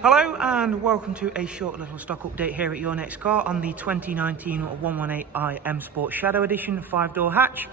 Hello and welcome to a short little stock update here at Your Next Car on the 2019 118i M Sport Shadow Edition 5-door hatch.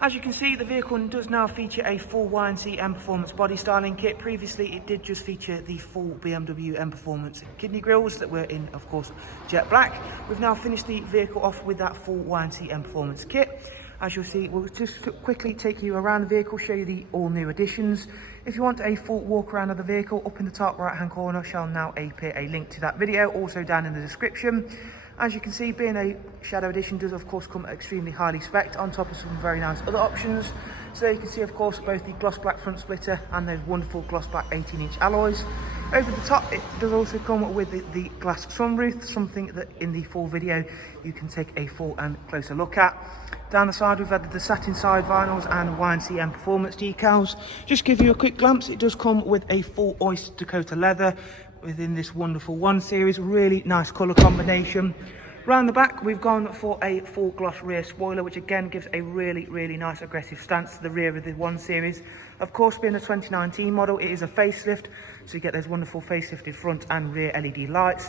As you can see, the vehicle does now feature a full YNC Mperformance body styling kit. Previously it did just feature the full BMW Mperformance kidney grills that were in, of course, jet black. We've now finished the vehicle off with that full YNC Mperformance kit. As you'll see, we'll just quickly take you around the vehicle, show you the all new additions. If you want a full walk around of the vehicle, up in the top right hand corner shall now appear a link to that video, also down in the description. As you can see, being a Shadow Edition does of course come extremely highly spec'd on top of some very nice other options. So there you can see of course both the gloss black front splitter and those wonderful gloss black 18-inch alloys. Over the top it does also come with the glass sunroof, something that in the full video you can take a full and closer look at. Down the side we've added the satin side vinyls and YNC Mperformance decals. Just give you a quick glance, it does come with a full oyster Dakota leather within this wonderful 1 Series, really nice colour combination. Round the back we've gone for a full gloss rear spoiler, which again gives a really nice aggressive stance to the rear of the 1 Series. Of course, being a 2019 model, it is a facelift, so you get those wonderful facelifted front and rear LED lights.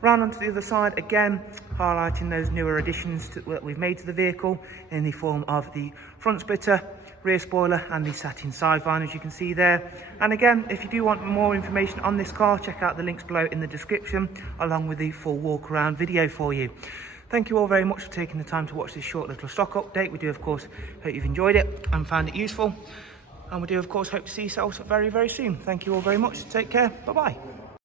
Round onto the other side, again highlighting those newer additions that we've made to the vehicle in the form of the front splitter, rear spoiler and the satin side vinyl, as you can see there. And again, if you do want more information on this car, check out the links below in the description along with the full walk around video for you. Thank you all very much for taking the time to watch this short little stock update. We do of course hope you've enjoyed it and found it useful, and we do of course hope to see yourselves very soon. Thank you all very much. Take care. Bye bye.